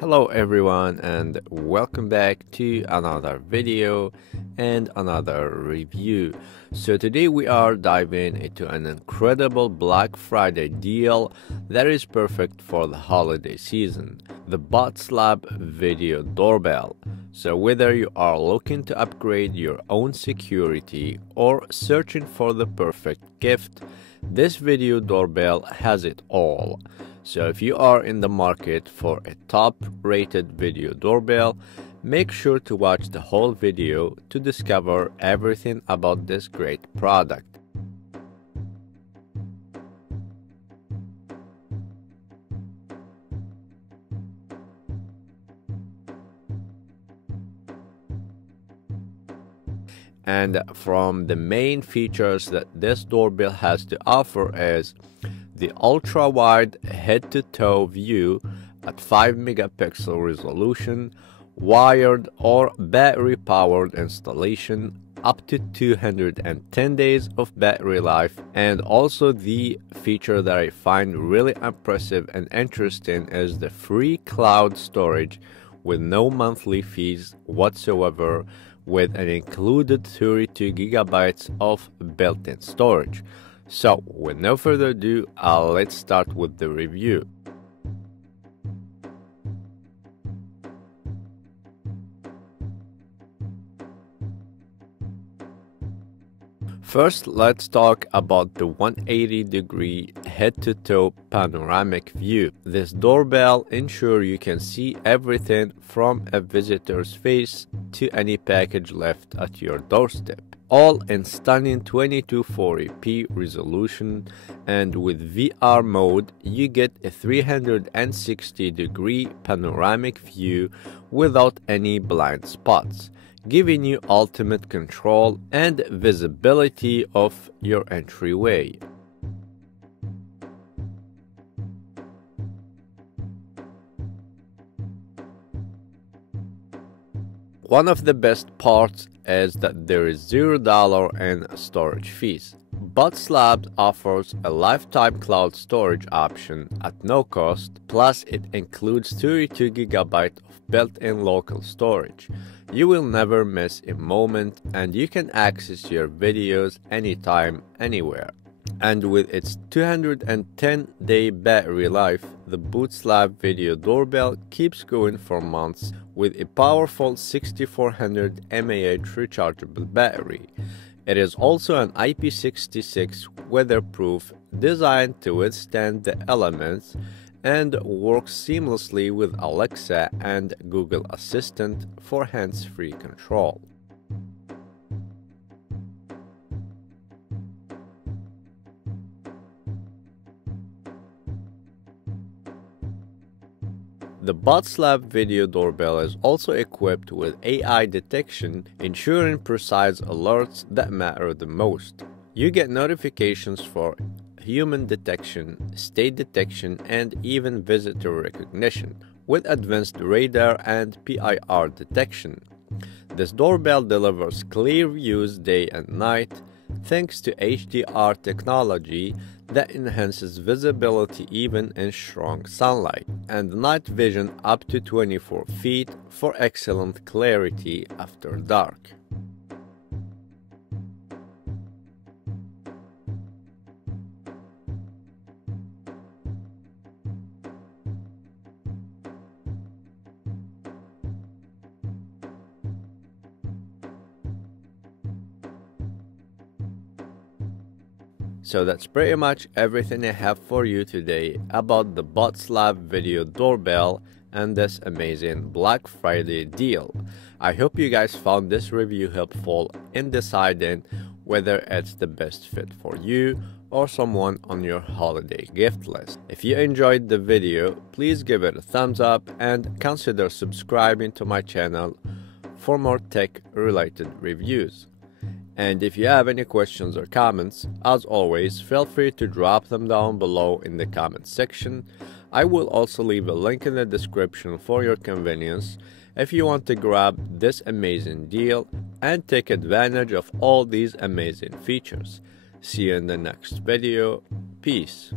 Hello everyone and welcome back to another video and another review. So today we are diving into an incredible Black Friday deal that is perfect for the holiday season, the Botslab video doorbell. So whether you are looking to upgrade your own security or searching for the perfect gift, this video doorbell has it all. So if you are in the market for a top-rated video doorbell, make sure to watch the whole video to discover everything about this great product. And from the main features that this doorbell has to offer is the ultra-wide head-to-toe view at 5 megapixel resolution, wired or battery-powered installation, up to 210 days of battery life, and also the feature that I find really impressive and interesting is the free cloud storage with no monthly fees whatsoever, with an included 32 gigabytes of built-in storage. So, with no further ado, let's start with the review. First, let's talk about the 180-degree head-to-toe panoramic view. This doorbell ensures you can see everything from a visitor's face to any package left at your doorstep, all in stunning 2240p resolution, and with VR mode you get a 360-degree panoramic view without any blind spots, giving you ultimate control and visibility of your entryway. One of the best parts is that there is $0 in storage fees. Botslab offers a lifetime cloud storage option at no cost, plus it includes 32 GB of built-in local storage. You will never miss a moment and you can access your videos anytime, anywhere. And with its 210-day battery life, the Botslab video doorbell keeps going for months with a powerful 6400 mAh rechargeable battery. It is also an IP66 weatherproof, designed to withstand the elements, and works seamlessly with Alexa and Google Assistant for hands-free control. The Botslab video doorbell is also equipped with AI detection, ensuring precise alerts that matter the most. You get notifications for human detection, state detection, and even visitor recognition, with advanced radar and PIR detection. This doorbell delivers clear views day and night, thanks to HDR technology that enhances visibility even in strong sunlight, and night vision up to 24 feet for excellent clarity after dark. So that's pretty much everything I have for you today about the Botslab video doorbell and this amazing Black Friday deal. I hope you guys found this review helpful in deciding whether it's the best fit for you or someone on your holiday gift list. If you enjoyed the video, please give it a thumbs up and consider subscribing to my channel for more tech-related reviews. And if you have any questions or comments, as always, feel free to drop them down below in the comments section. I will also leave a link in the description for your convenience if you want to grab this amazing deal and take advantage of all these amazing features. See you in the next video. Peace.